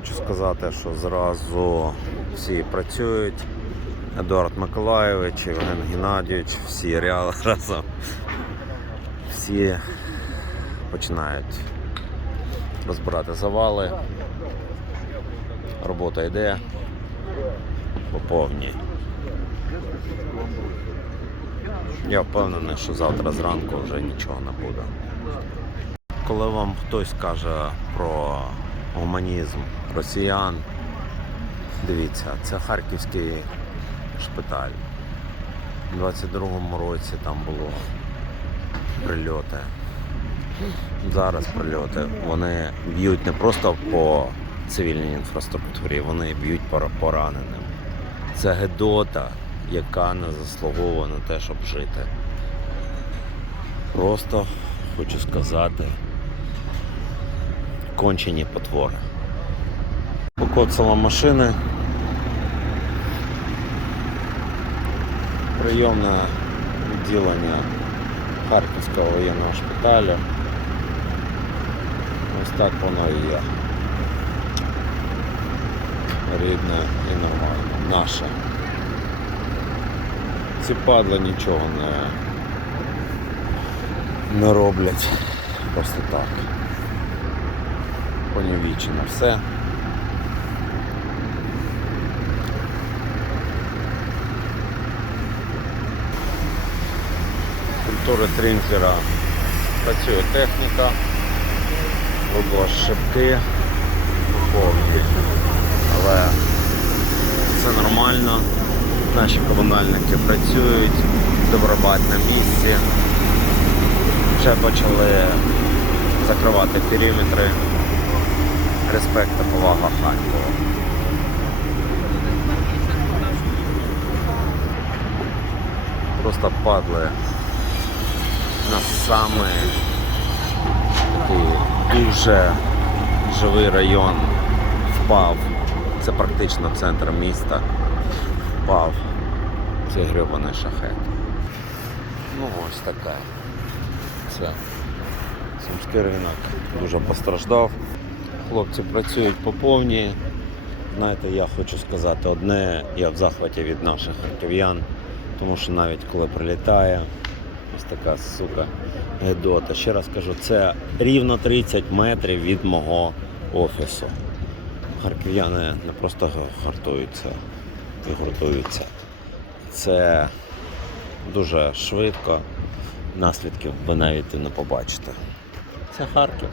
Хочу сказати, що зразу всі працюють. Едуард Миколайович, Євген Геннадійович, всі разом. Всі починають розбирати завали. Робота йде по повній. Я впевнений, що завтра зранку вже нічого не буде. Коли вам хтось каже про гуманізм росіян, дивіться, це харківський шпиталь. У 22-му році там було прильоти. Зараз прильоти. Вони б'ють не просто по цивільній інфраструктурі, вони б'ють пораненим. Це гедота, яка не заслуговує на те, щоб жити. Просто хочу сказати, кончені потвори. Покоцала машини. Прийомне відділення Харківського воєнного шпиталю. Ось так воно і є. Рідне і нормально. Наше. Ці падли нічого не, не роблять. Просто так. Понівічено все. Культури тринкера працює техніка, вибула шибки повні. Але це нормально. Наші комунальники працюють, добробат на місці. Вже почали закривати периметри. Респект та повага Харкова. Просто падли на самий такий дуже живий район впав. Це практично центр міста. Впав цей гребаний шахет. Ну ось така. Це Сумський ринок дуже постраждав. Хлопці працюють по повній. Знаєте, я хочу сказати одне, я в захваті від наших харків'ян, тому що навіть коли прилітає, ось така сука гедота. Ще раз кажу, це рівно 30 метрів від мого офісу. Харків'яни не просто гартуються і гуртуються. Це дуже швидко. Наслідків ви навіть і не побачите. Це Харків.